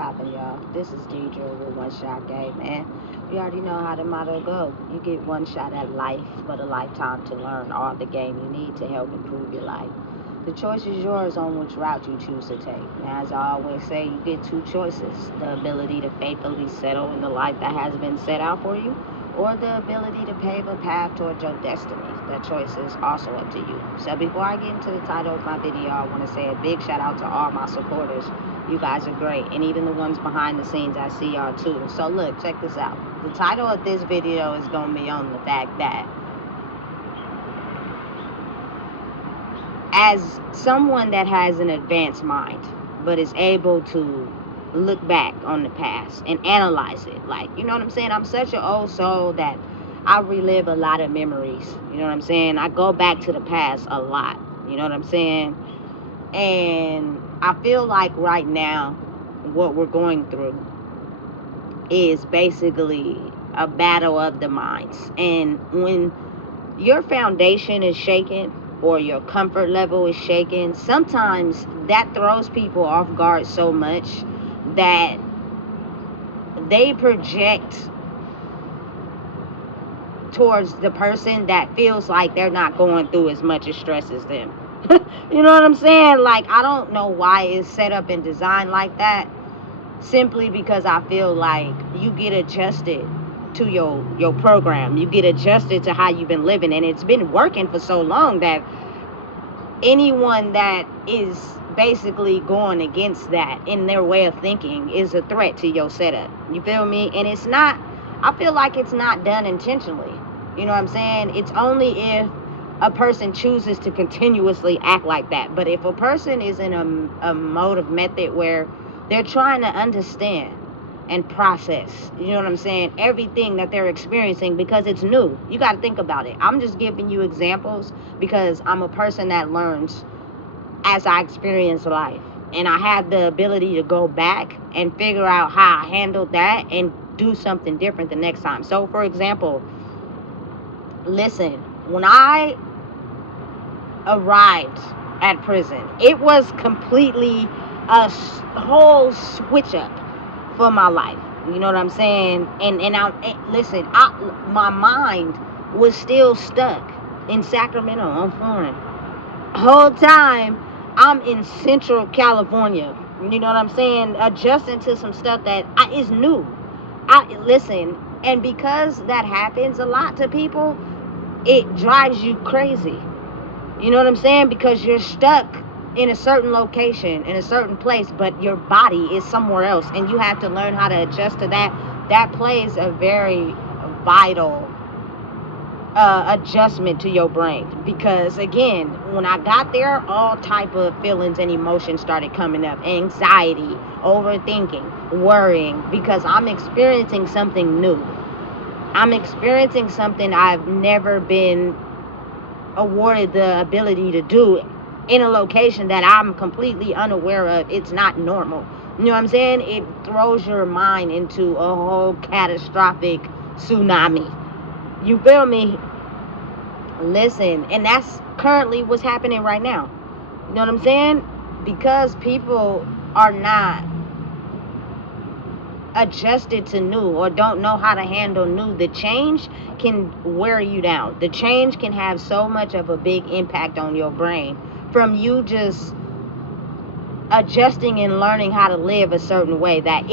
poppin', y'all? This is Deidre with One Shot Game, man. You already know how the motto go. You get one shot at life, but a lifetime to learn all the game you need to help improve your life. The choice is yours on which route you choose to take. Now, as I always say, you get two choices: the ability to faithfully settle in the life that has been set out for you, or the ability to pave a path towards your destiny. That choice is also up to you. So before I get into the title of my video, I want to say a big shout out to all my supporters. You guys are great, and even the ones behind the scenes, I see y'all too. So look, check this out. The title of this video is going to be on the fact that as someone that has an advanced mind, but is able to look back on the past and analyze it, like, you know what I'm saying? I'm such an old soul that I relive a lot of memories. You know what I'm saying? I go back to the past a lot. You know what I'm saying? And I feel like right now, what we're going through is basically a battle of the minds. And when your foundation is shaken or your comfort level is shaken, sometimes that throws people off guard so much that they project towards the person that feels like they're not going through as much as stress as them. You know what I'm saying? Like, I don't know why it's set up and designed like that, simply because I feel like you get adjusted to your program. You get adjusted to how you've been living, and it's been working for so long that anyone that is basically going against that in their way of thinking is a threat to your setup. You feel me? And it's not, I feel like it's not done intentionally. You know what I'm saying? It's only if a person chooses to continuously act like that. But if a person is in a mode of method where they're trying to understand and process, you know what I'm saying, everything that they're experiencing, because it's new. You got to think about it. I'm just giving you examples because I'm a person that learns as I experience life. And I have the ability to go back and figure out how I handled that and do something different the next time. So, for example, listen, when I arrived at prison, it was completely a whole switch up for my life. You know what I'm saying? Listen, my mind was still stuck in Sacramento on foreign. Whole time I'm in Central California. You know what I'm saying? Adjusting to some stuff that is new. Listen, and because that happens a lot to people, it drives you crazy. You know what I'm saying? Because you're stuck in a certain location, in a certain place, but your body is somewhere else, and you have to learn how to adjust to that. That plays a very vital adjustment to your brain, because again, when I got there, all type of feelings and emotions started coming up: anxiety, overthinking, worrying, because I'm experiencing something new. I'm experiencing something I've never been awarded the ability to do in a location that I'm completely unaware of. It's not normal. You know what I'm saying? It throws your mind into a whole catastrophic tsunami. You feel me? Listen, and that's currently what's happening right now. You know what I'm saying? Because people are not adjusted to new or don't know how to handle new, the change can wear you down. The change can have so much of a big impact on your brain from you just adjusting and learning how to live a certain way that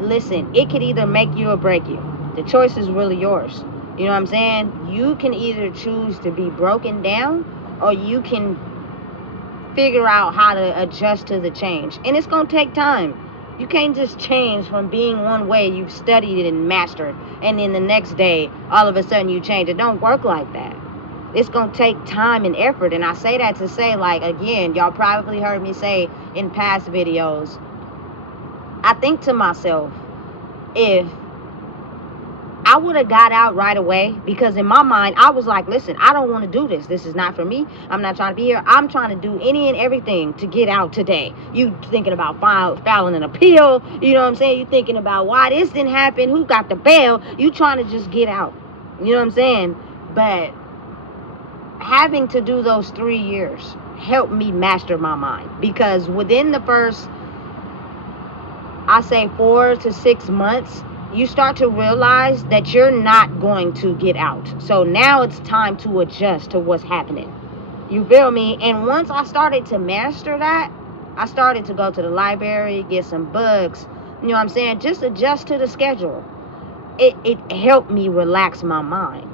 listen, it could either make you or break you. The choice is really yours. You know what I'm saying? You can either choose to be broken down, or you can figure out how to adjust to the change. And it's going to take time. You can't just change from being one way you've studied it and mastered, and then the next day, all of a sudden you change. It don't work like that. It's going to take time and effort. And I say that to say, like, again, y'all probably heard me say in past videos, I think to myself, if I would have got out right away, because in my mind, I was like, listen, I don't want to do this. This is not for me. I'm not trying to be here. I'm trying to do any and everything to get out today. You thinking about filing an appeal. You know what I'm saying? You thinking about why this didn't happen. Who got the bail? You trying to just get out. You know what I'm saying? But having to do those 3 years helped me master my mind, because within the first, I say 4 to 6 months, you start to realize that you're not going to get out. So now it's time to adjust to what's happening. You feel me? And once I started to master that, I started to go to the library, get some books, you know what I'm saying? Just adjust to the schedule. It helped me relax my mind.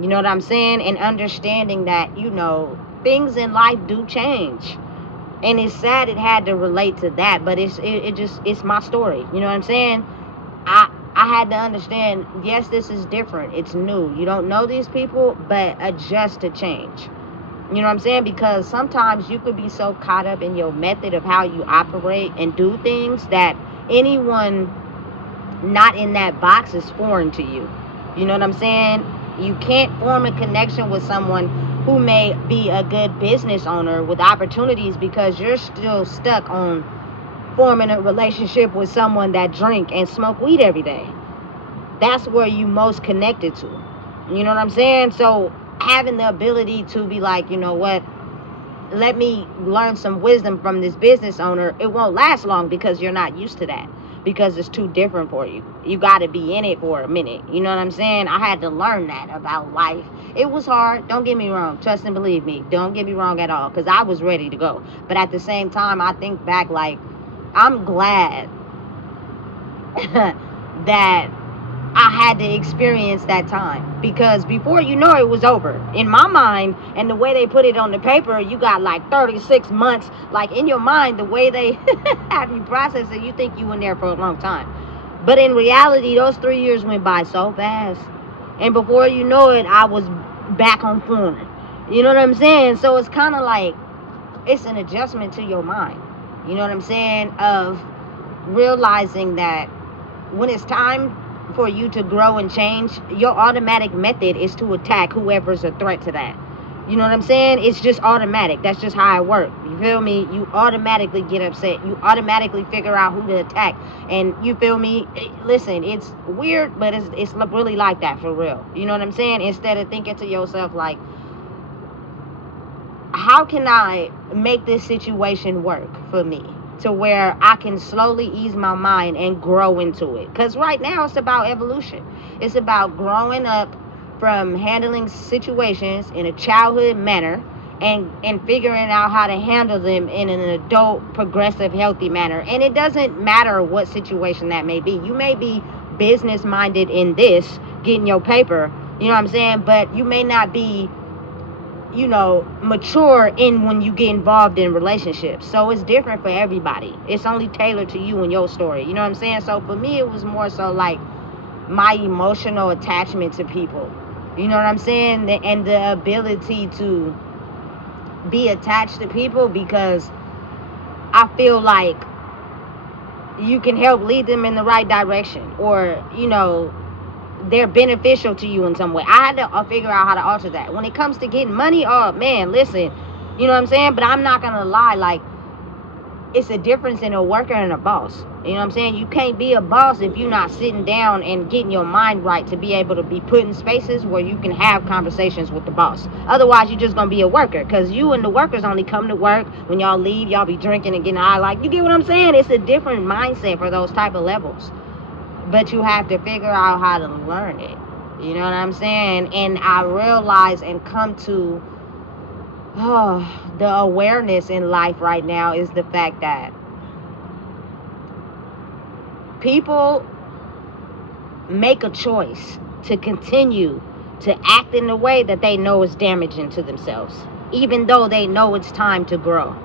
You know what I'm saying? And understanding that, you know, things in life do change. And it's sad it had to relate to that, but it's my story. You know what I'm saying? I had to understand, yes, this is different. It's new. You don't know these people, but adjust to change. You know what I'm saying? Because sometimes you could be so caught up in your method of how you operate and do things that anyone not in that box is foreign to you. You know what I'm saying? You can't form a connection with someone who may be a good business owner with opportunities because you're still stuck on forming a relationship with someone that drink and smoke weed every day. That's where you most connected to. You know what I'm saying? So having the ability to be like, you know what, let me learn some wisdom from this business owner, it won't last long because you're not used to that, because it's too different for you. You got to be in it for a minute. You know what I'm saying? I had to learn that about life. It was hard. Don't get me wrong. Trust and believe me. Don't get me wrong at all, because I was ready to go. But at the same time, I think back like, I'm glad that I had to experience that time, because before you know it was over. In my mind, and the way they put it on the paper, you got like 36 months. Like in your mind, the way they have you process it, you think you in there for a long time. But in reality, those 3 years went by so fast. And before you know it, I was back on form. You know what I'm saying? So it's kind of like, it's an adjustment to your mind. You know what I'm saying? Of realizing that when it's time for you to grow and change, your automatic method is to attack whoever's a threat to that. You know what I'm saying? It's just automatic. That's just how it works. You feel me? You automatically get upset. You automatically figure out who to attack. And you feel me? Listen, it's weird, but it's really like that for real. You know what I'm saying? Instead of thinking to yourself like, how can I make this situation work for me to where I can slowly ease my mind and grow into it? Because right now it's about evolution. It's about growing up from handling situations in a childhood manner and figuring out how to handle them in an adult, progressive, healthy manner. And it doesn't matter what situation that may be. You may be business minded in this, getting your paper, you know what I'm saying? But you may not be, you know, mature in when you get involved in relationships. So it's different for everybody. It's only tailored to you and your story. You know what I'm saying? So for me, it was more so like my emotional attachment to people. You know what I'm saying? And the ability to be attached to people, because I feel like you can help lead them in the right direction, or, you know, they're beneficial to you in some way. I had to figure out how to alter that. When it comes to getting money, oh man, listen, you know what I'm saying? But I'm not gonna lie, like, it's a difference in a worker and a boss. You know what I'm saying? You can't be a boss if you're not sitting down and getting your mind right to be able to be put in spaces where you can have conversations with the boss. Otherwise, you're just gonna be a worker, because you and the workers only come to work. When y'all leave, y'all be drinking and getting high. Like, you get what I'm saying? It's a different mindset for those type of levels. But you have to figure out how to learn it. You know what I'm saying? And I realize and come to the awareness in life right now is the fact that people make a choice to continue to act in a way that they know is damaging to themselves, even though they know it's time to grow.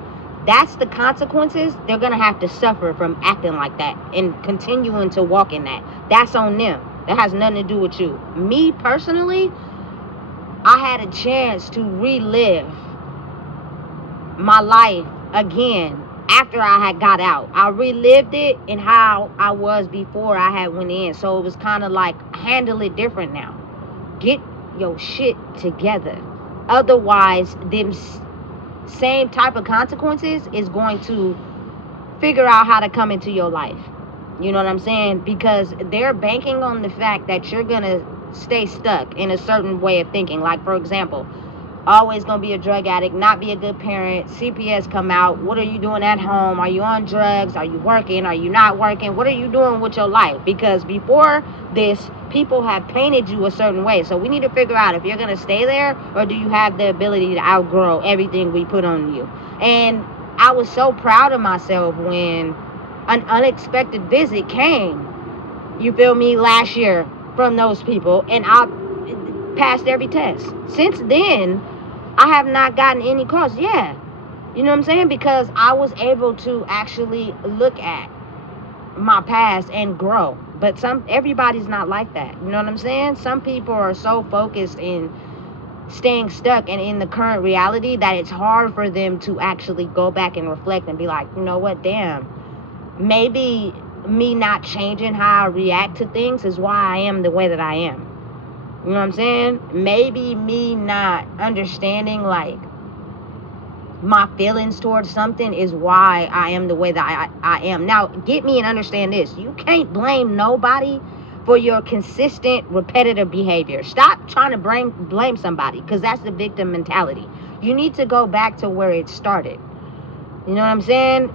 That's the consequences. They're going to have to suffer from acting like that and continuing to walk in that. That's on them. That has nothing to do with you. Me personally, I had a chance to relive my life again after I had got out. I relived it and how I was before I had went in. So it was kind of like, handle it different now. Get your shit together. Otherwise, them same type of consequences is going to figure out how to come into your life. You know what I'm saying? Because they're banking on the fact that you're gonna stay stuck in a certain way of thinking. Like, for example, always gonna be a drug addict, not be a good parent. CPS come out, what are you doing at home? Are you on drugs? Are you working? Are you not working? What are you doing with your life? Because before this, people have painted you a certain way. So we need to figure out if you're gonna stay there, or do you have the ability to outgrow everything we put on you. And I was so proud of myself when an unexpected visit came, you feel me, last year from those people, and I passed every test. Since then, I have not gotten any calls. Yeah. You know what I'm saying? Because I was able to actually look at my past and grow. But everybody's not like that. You know what I'm saying? Some people are so focused in staying stuck and in the current reality that it's hard for them to actually go back and reflect and be like, you know what, damn, maybe me not changing how I react to things is why I am the way that I am. You know what I'm saying? Maybe me not understanding like my feelings towards something is why I am the way that I am. Now, get me and understand this. You can't blame nobody for your consistent, repetitive behavior. Stop trying to blame somebody, because that's the victim mentality. You need to go back to where it started. You know what I'm saying?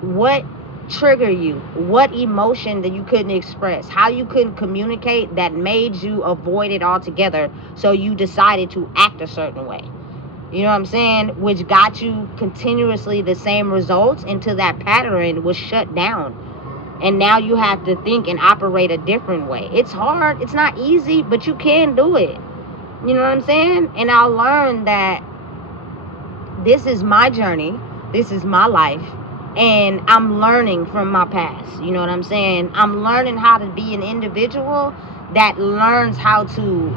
What trigger you? What emotion that you couldn't express? How you couldn't communicate that made you avoid it altogether, so you decided to act a certain way? You know what I'm saying? Which got you continuously the same results until that pattern was shut down. And now you have to think and operate a different way. It's hard. It's not easy, but you can do it. You know what I'm saying? And I learned that this is my journey. This is my life. And I'm learning from my past. You know what I'm saying? I'm learning how to be an individual that learns how to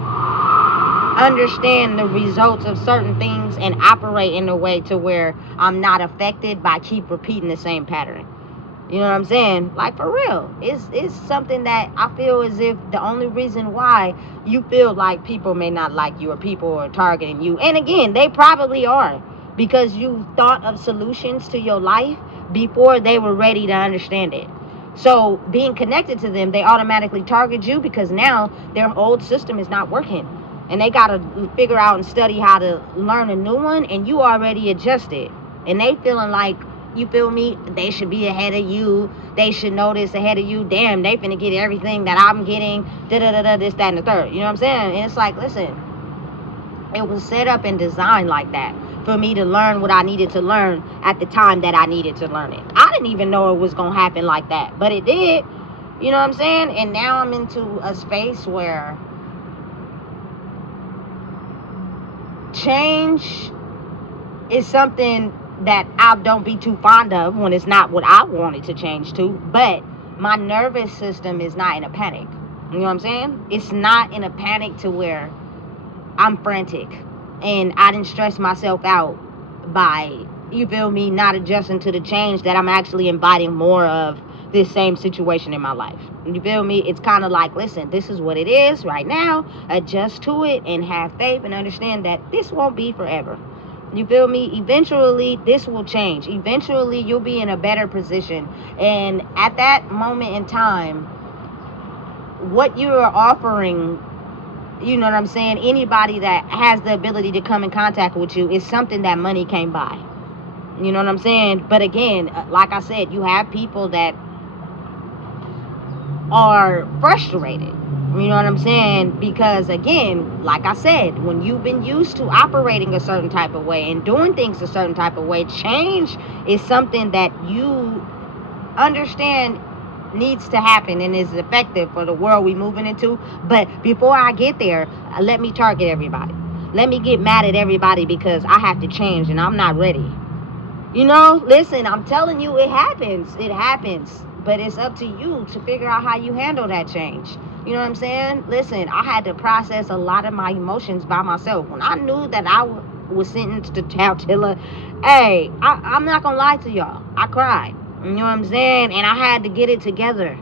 understand the results of certain things and operate in a way to where I'm not affected by keep repeating the same pattern. You know what I'm saying? Like, for real. It's something that I feel as if the only reason why you feel like people may not like you or people are targeting you, and again, they probably are, because you thought of solutions to your life before they were ready to understand it. So being connected to them, they automatically target you because now their old system is not working. And they got to figure out and study how to learn a new one, and you already adjusted. And they feeling like, you feel me, they should be ahead of you. They should know this ahead of you. Damn, they finna get everything that I'm getting. Da-da-da-da, this, that, and the third. You know what I'm saying? And it's like, listen, it was set up and designed like that for me to learn what I needed to learn at the time that I needed to learn it. I didn't even know it was going to happen like that, but it did. You know what I'm saying? And now I'm into a space where change is something that I don't be too fond of when it's not what I wanted to change to. But my nervous system is not in a panic. You know what I'm saying? It's not in a panic to where I'm frantic and I didn't stress myself out by, you feel me, not adjusting to the change that I'm actually inviting more of this same situation in my life. You feel me? It's kind of like, listen, this is what it is right now. Adjust to it and have faith and understand that this won't be forever. You feel me? Eventually, this will change. Eventually, you'll be in a better position. And at that moment in time, what you are offering, you know what I'm saying, anybody that has the ability to come in contact with you is something that money can't buy. You know what I'm saying? But again, like I said, you have people that are frustrated. You know what I'm saying? Because again, like I said, when you've been used to operating a certain type of way and doing things a certain type of way, change is something that you understand needs to happen and is effective for the world we're moving into. But before I get there, let me target everybody. Let me get mad at everybody because I have to change and I'm not ready. You know, listen, I'm telling you, it happens. It happens. But it's up to you to figure out how you handle that change. You know what I'm saying? Listen, I had to process a lot of my emotions by myself. When I knew that I was sentenced to Tautilla, hey, I'm not going to lie to y'all. I cried. You know what I'm saying? And I had to get it together.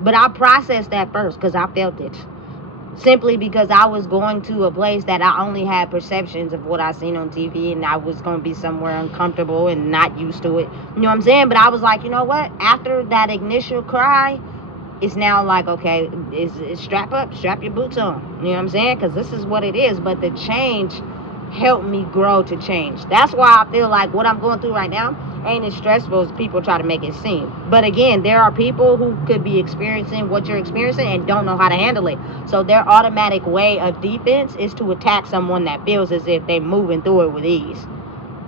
But I processed that first because I felt it. Simply because I was going to a place that I only had perceptions of what I seen on TV, and I was going to be somewhere uncomfortable and not used to it. You know what I'm saying? But I was like, you know what? After that initial cry, it's now like, okay, strap up, strap your boots on. You know what I'm saying? Because this is what it is. But the change helped me grow to change. That's why I feel like what I'm going through right now ain't as stressful as people try to make it seem. But again, there are people who could be experiencing what you're experiencing and don't know how to handle it. So their automatic way of defense is to attack someone that feels as if they're moving through it with ease.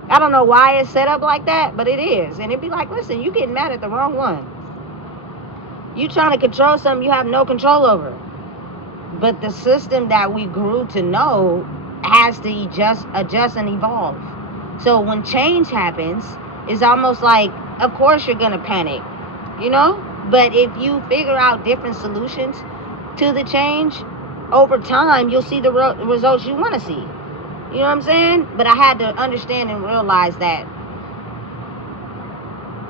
I don't know why it's set up like that, but it is. And it'd be like, listen, you getting mad at the wrong one. You trying to control something you have no control over. But the system that we grew to know has to adjust and evolve. So when change happens, it's almost like, of course you're gonna panic, you know? But if you figure out different solutions to the change, over time you'll see the results you want to see. You know what I'm saying? But I had to understand and realize that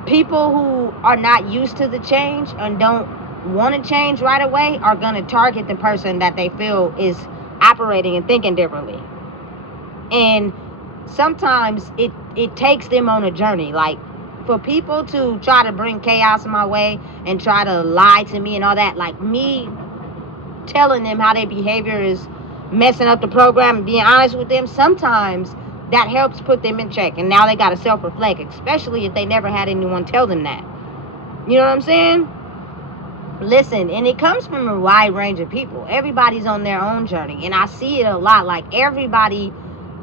people who are not used to the change and don't want to change right away are going to target the person that they feel is operating and thinking differently. And sometimes it takes them on a journey. Like, for people to try to bring chaos in my way and try to lie to me and all that, like me telling them how their behavior is messing up the program and being honest with them, sometimes that helps put them in check. And now they got to self-reflect, especially if they never had anyone tell them that. You know what I'm saying? Listen, and it comes from a wide range of people. Everybody's on their own journey. And I see it a lot. Like, everybody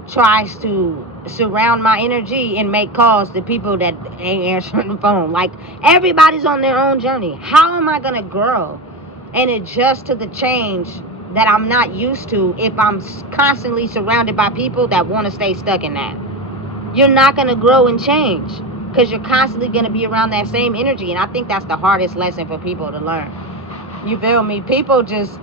tries to surround my energy and make calls to people that ain't answering the phone. Like, everybody's on their own journey. How am I going to grow and adjust to the change that I'm not used to if I'm constantly surrounded by people that want to stay stuck in that? You're not going to grow and change because you're constantly going to be around that same energy. And I think that's the hardest lesson for people to learn. You feel me? People just,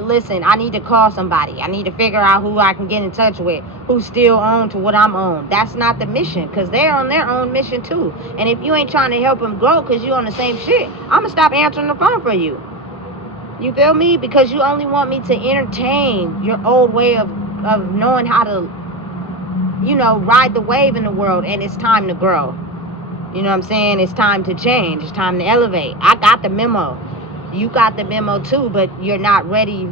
listen, I need to call somebody. I need to figure out who I can get in touch with, who's still on to what I'm on. That's not the mission, because they're on their own mission too. And if you ain't trying to help them grow because you're on the same shit, I'm going to stop answering the phone for you. You feel me? Because you only want me to entertain your old way of knowing how to, you know, ride the wave in the world. And it's time to grow. You know what I'm saying? It's time to change. It's time to elevate. I got the memo. You got the memo too, but you're not ready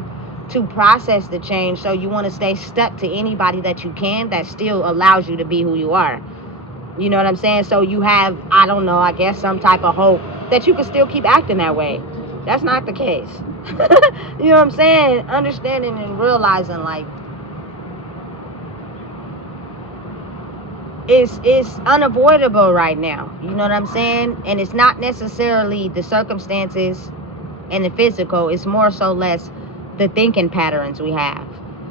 to process the change. So you want to stay stuck to anybody that you can that still allows you to be who you are. You know what I'm saying? So you have, I don't know, I guess some type of hope that you can still keep acting that way. That's not the case. You know what I'm saying? Understanding and realizing, like, it's unavoidable right now. You know what I'm saying? And it's not necessarily the circumstances and the physical. It's more so less the thinking patterns we have,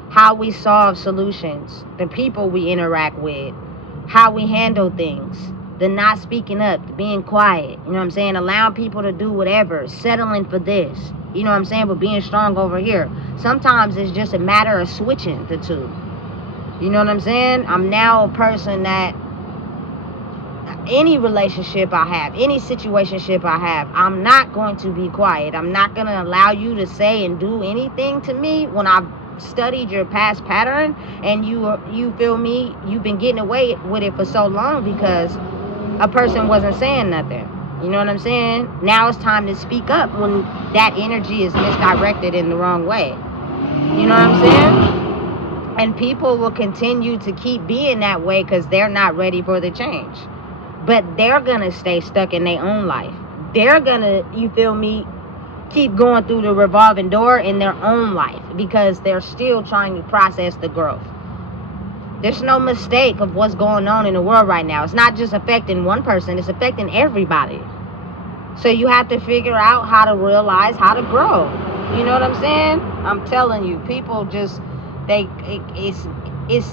how we solve solutions, the people we interact with, how we handle things, the not speaking up, the being quiet, you know what I'm saying, allowing people to do whatever, settling for this, you know what I'm saying, but being strong over here. Sometimes it's just a matter of switching the two. You know what I'm saying? I'm now a person that any relationship I have, any situationship I have, I'm not going to be quiet. I'm not going to allow you to say and do anything to me when I've studied your past pattern and you feel me, you've been getting away with it for so long because a person wasn't saying nothing. You know what I'm saying? Now it's time to speak up when that energy is misdirected in the wrong way. You know what I'm saying? And people will continue to keep being that way because they're not ready for the change. But they're going to stay stuck in their own life. They're going to, you feel me, keep going through the revolving door in their own life because they're still trying to process the growth. There's no mistake of what's going on in the world right now. It's not just affecting one person. It's affecting everybody. So you have to figure out how to realize how to grow. You know what I'm saying? I'm telling you, people just... it's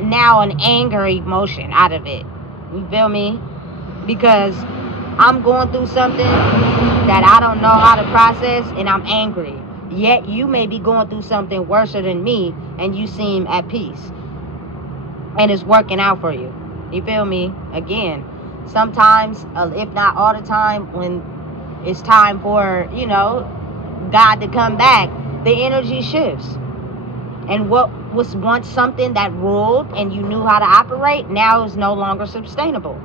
now an anger emotion out of it. You feel me? Because I'm going through something that I don't know how to process and I'm angry. Yet you may be going through something worse than me and you seem at peace. And it's working out for you. You feel me? Again, sometimes, if not all the time, when it's time for, you know, God to come back, the energy shifts. And what was once something that ruled and you knew how to operate, now is no longer sustainable.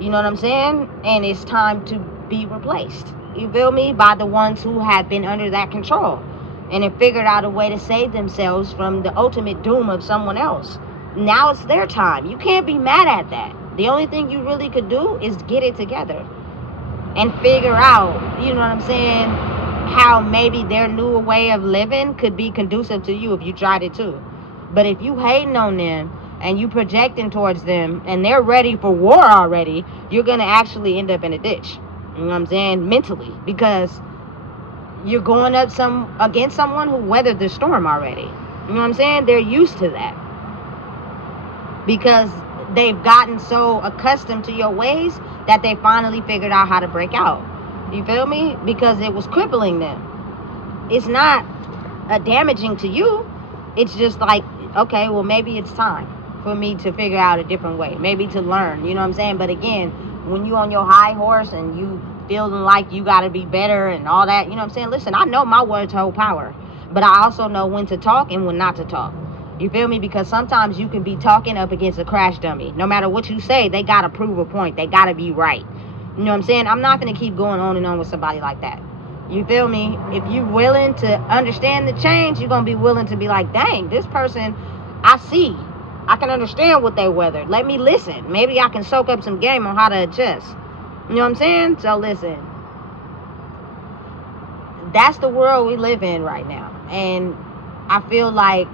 You know what I'm saying? And it's time to be replaced. You feel me? By the ones who have been under that control. and have figured out a way to save themselves from the ultimate doom of someone else. Now it's their time. You can't be mad at that. The only thing you really could do is get it together and figure out, you know what I'm saying, how maybe their new way of living could be conducive to you if you tried it too. But if you hating on them and you projecting towards them and they're ready for war already, you're going to actually end up in a ditch. You know what I'm saying? Mentally. Because you're going up against someone who weathered the storm already. You know what I'm saying? They're used to that. Because they've gotten so accustomed to your ways that they finally figured out how to break out. You feel me? Because it was crippling them. It's not damaging to you. It's just like, okay, well, maybe it's time for me to figure out a different way. Maybe to learn, you know what I'm saying? But again, when you on your high horse and you feeling like you got to be better and all that, you know what I'm saying? Listen, I know my words hold power. But I also know when to talk and when not to talk. You feel me? Because sometimes you can be talking up against a crash dummy. No matter what you say, they got to prove a point. They got to be right. You know what I'm saying? I'm not going to keep going on and on with somebody like that. You feel me? If you're willing to understand the change, you're going to be willing to be like, dang, this person, I see. I can understand what they weathered. Let me listen. Maybe I can soak up some game on how to adjust. You know what I'm saying? So listen. That's the world we live in right now. And I feel like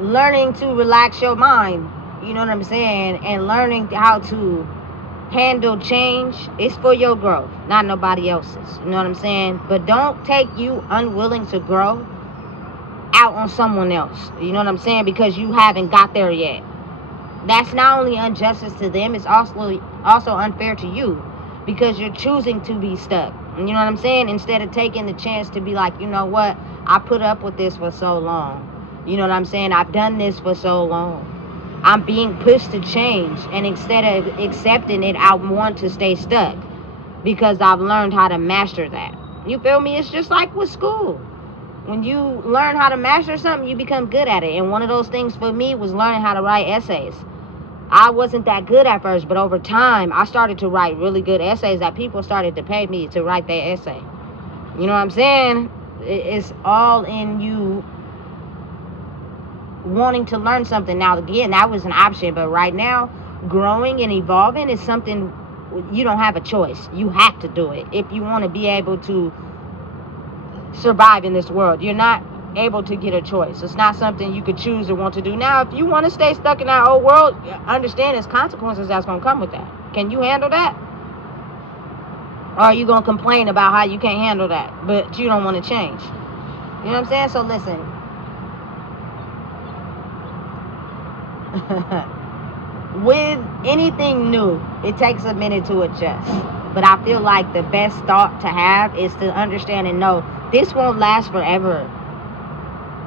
learning to relax your mind, you know what I'm saying, and learning how to handle change is for your growth, not nobody else's. You know what I'm saying? But don't take you unwilling to grow out on someone else. You know what I'm saying? Because you haven't got there yet. That's not only injustice to them, it's also unfair to you because you're choosing to be stuck. You know what I'm saying? Instead of taking the chance to be like, you know what? I put up with this for so long. You know what I'm saying? I've done this for so long. I'm being pushed to change, and instead of accepting it, I want to stay stuck because I've learned how to master that. You feel me? It's just like with school. When you learn how to master something, you become good at it. And one of those things for me was learning how to write essays. I wasn't that good at first, but over time, I started to write really good essays that people started to pay me to write their essay. You know what I'm saying? It's all in you wanting to learn something. Now, again, that was an option, but right now, growing and evolving is something you don't have a choice. You have to do it if you want to be able to survive in this world. You're not able to get a choice. It's not something you could choose or want to do. Now, if you want to stay stuck in that old world, understand there's consequences that's going to come with that. Can you handle that? Or are you going to complain about how you can't handle that, but you don't want to change? You know what I'm saying? So listen. With anything new, it takes a minute to adjust. But I feel like the best thought to have is to understand and know this won't last forever.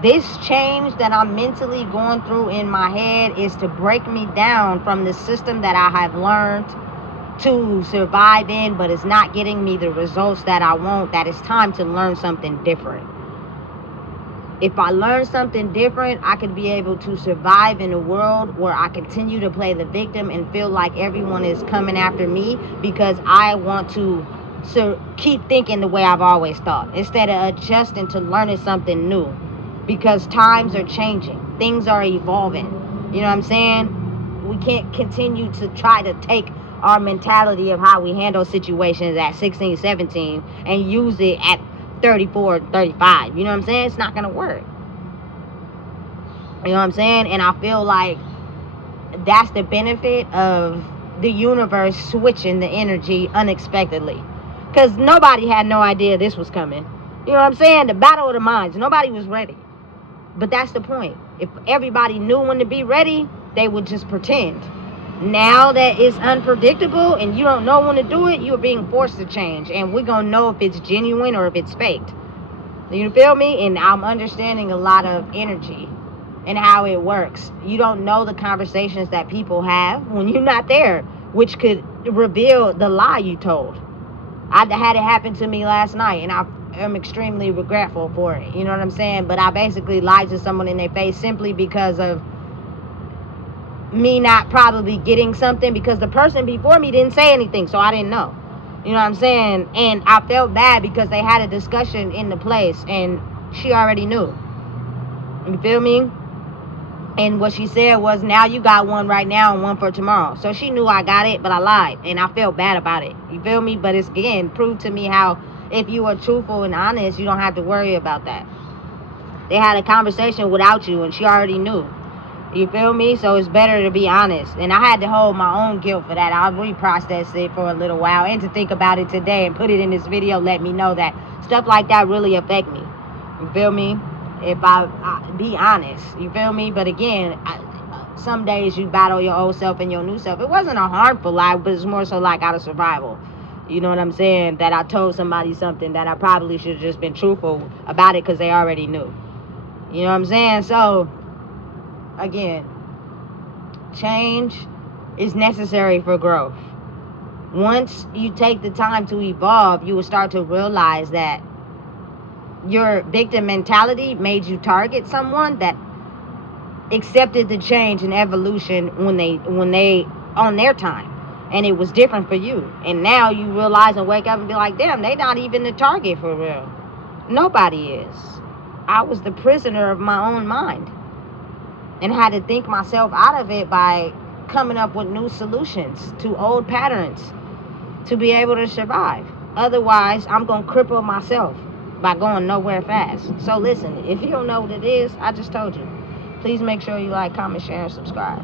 This change that I'm mentally going through in my head is to break me down from the system that I have learned to survive in, but it's not getting me the results that I want. That it's time to learn something different. If I learn something different, I could be able to survive in a world where I continue to play the victim and feel like everyone is coming after me because I want to keep thinking the way I've always thought instead of adjusting to learning something new, because times are changing. Things are evolving. You know what I'm saying? We can't continue to try to take our mentality of how we handle situations at 16, 17 and use it at 34, 35. You know what I'm saying? It's not going to work. You know what I'm saying? And I feel like that's the benefit of the universe switching the energy unexpectedly. Because nobody had no idea this was coming. You know what I'm saying? The battle of the minds. Nobody was ready. But that's the point. If everybody knew when to be ready, they would just pretend. Now that it's unpredictable and you don't know when to do it, you're being forced to change. And we're going to know if it's genuine or if it's faked. You feel me? And I'm understanding a lot of energy and how it works. You don't know the conversations that people have when you're not there, which could reveal the lie you told. I had it happen to me last night, and I am extremely regretful for it. You know what I'm saying? But I basically lied to someone in their face simply because of me not probably getting something, because the person before me didn't say anything, so I didn't know. You know what I'm saying? And I felt bad because they had a discussion in the place and she already knew. You feel me? And what she said was, now you got one right now and one for tomorrow. So she knew I got it, but I lied. And I felt bad about it. You feel me? But it's, again, proved to me how if you are truthful and honest, you don't have to worry about that. They had a conversation without you and she already knew. You feel me? So it's better to be honest. And I had to hold my own guilt for that. I reprocessed it for a little while. And to think about it today and put it in this video let me know that stuff like that really affect me. You feel me? If I be honest. You feel me? But again, some days you battle your old self and your new self. It wasn't a harmful lie, but it's more so like out of survival. You know what I'm saying? That I told somebody something that I probably should have just been truthful about it because they already knew. You know what I'm saying? So, again, change is necessary for growth. Once you take the time to evolve, you will start to realize that your victim mentality made you target someone that accepted the change and evolution when they on their time, and it was different for you. And now you realize and wake up and be like, damn, they not even the target for real. Nobody is. I was the prisoner of my own mind and had to think myself out of it by coming up with new solutions to old patterns to be able to survive. Otherwise, I'm going to cripple myself by going nowhere fast. So listen, if you don't know what it is, I just told you. Please make sure you like, comment, share, and subscribe.